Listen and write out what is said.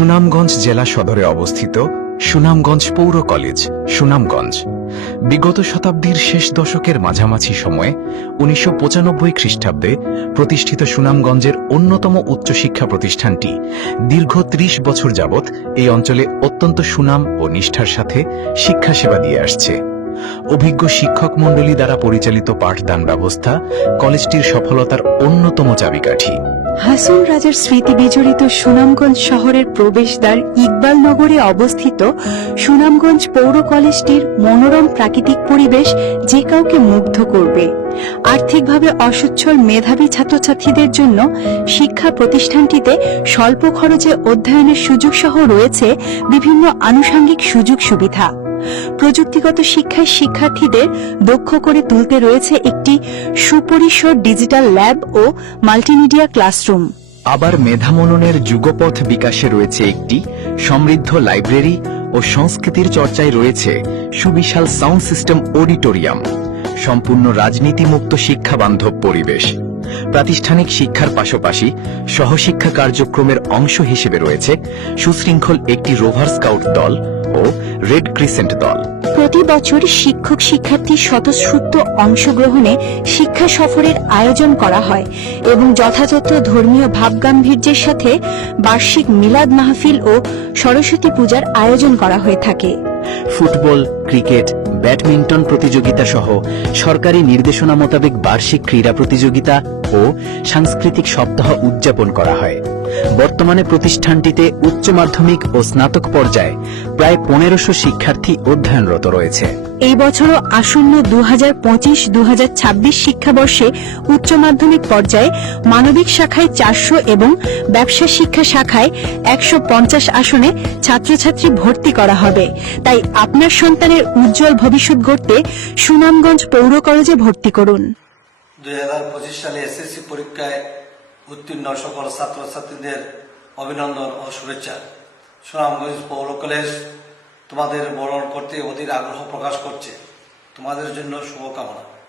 সুনামগঞ্জ জেলা সদরে অবস্থিত সুনামগঞ্জ পৌর কলেজ, সুনামগঞ্জ। বিগত শতাব্দীর শেষ দশকের মাঝামাঝি সময়ে উনিশশো পঁচানব্বই খ্রিস্টাব্দে প্রতিষ্ঠিত সুনামগঞ্জের অন্যতম উচ্চশিক্ষা প্রতিষ্ঠানটি দীর্ঘ ত্রিশ বছর যাবৎ এই অঞ্চলে অত্যন্ত সুনাম ও নিষ্ঠার সাথে শিক্ষা সেবা দিয়ে আসছে। অভিজ্ঞ শিক্ষক মণ্ডলী দ্বারা পরিচালিত পাঠদান ব্যবস্থা কলেজটির সফলতার অন্যতম চাবিকাঠি। হাসন রাজার স্মৃতি বিজড়িত সুনামগঞ্জ শহরের প্রবেশদ্বার ইকবাল নগরে অবস্থিত সুনামগঞ্জ পৌর কলেজটির মনোরম প্রাকৃতিক পরিবেশ যে কাউকে মুগ্ধ করবে। আর্থিকভাবে অসচ্ছল মেধাবী ছাত্রছাত্রীদের জন্য শিক্ষা প্রতিষ্ঠানটিতে স্বল্প খরচে অধ্যয়নের সুযোগ সহ রয়েছে বিভিন্ন আনুষঙ্গিক সুযোগ সুবিধা। প্রযুক্তিগত শিক্ষায় শিক্ষার্থীদের দক্ষ করে তুলতে রয়েছে একটি সুপরিসর ডিজিটাল ল্যাব ও মাল্টিমিডিয়া ক্লাসরুম। আবার মেধামননের যুগপথ বিকাশে রয়েছে একটি সমৃদ্ধ লাইব্রেরি ও সংস্কৃতির চর্চায় রয়েছে সুবিশাল সাউন্ড সিস্টেম অডিটোরিয়াম, সম্পূর্ণ রাজনীতিমুক্ত শিক্ষা বান্ধব পরিবেশ। প্রাতিষ্ঠানিক শিক্ষার পাশাপাশি সহশিক্ষা কার্যক্রমের অংশ হিসেবে রয়েছে সুশৃঙ্খল একটি রোভার স্কাউট দল ও রেড ক্রিসেন্ট দল। প্রতি বছর শিক্ষক শিক্ষার্থী স্বতঃস্ফূর্ত অংশগ্রহণে শিক্ষা সফরের আয়োজন করা হয় এবং যথাযথ ধর্মীয় ভাবগাম্ভীর্যের সাথে বার্ষিক মিলাদ মাহফিল ও সরস্বতী পূজার আয়োজন করা হয়ে থাকে। ফুটবল ক্রিকেট ব্যাডমিন্টন প্রতিযোগিতা সহ সরকারি নির্দেশনা মোতাবেক বার্ষিক ক্রীড়া প্রতিযোগিতা ও সাংস্কৃতিক সপ্তাহ উদযাপন করা হয়। বর্তমানে প্রতিষ্ঠানটিতে উচ্চ মাধ্যমিক ও স্নাতক পর্যায়ে প্রায় পনেরোশো শিক্ষার্থী অধ্যয়নরত রয়েছে। এই বছরও আসন্ন দু হাজার পঁচিশ দু হাজার ছাব্বিশ শিক্ষাবর্ষে উচ্চ মাধ্যমিক পর্যায়ে মানবিক শাখায় চারশো এবং ব্যবসা শিক্ষা শাখায় একশো পঞ্চাশ আসনে ছাত্রছাত্রী ভর্তি করা হবে। তাই আপনার সন্তানের উজ্জ্বল ভবিষ্যৎ গড়তে সুনামগঞ্জ পৌর কলেজে ভর্তি করুন। দুই হাজার পঁচিশ সালে এসএসসি পরীক্ষায় উত্তীর্ণ সকল ছাত্র ছাত্রীদের অভিনন্দন ও শুভেচ্ছা। সুনামগঞ্জ পৌর কলেজ তোমাদের বরণ করতে অধীর আগ্রহ প্রকাশ করছে। তোমাদের জন্য শুভকামনা।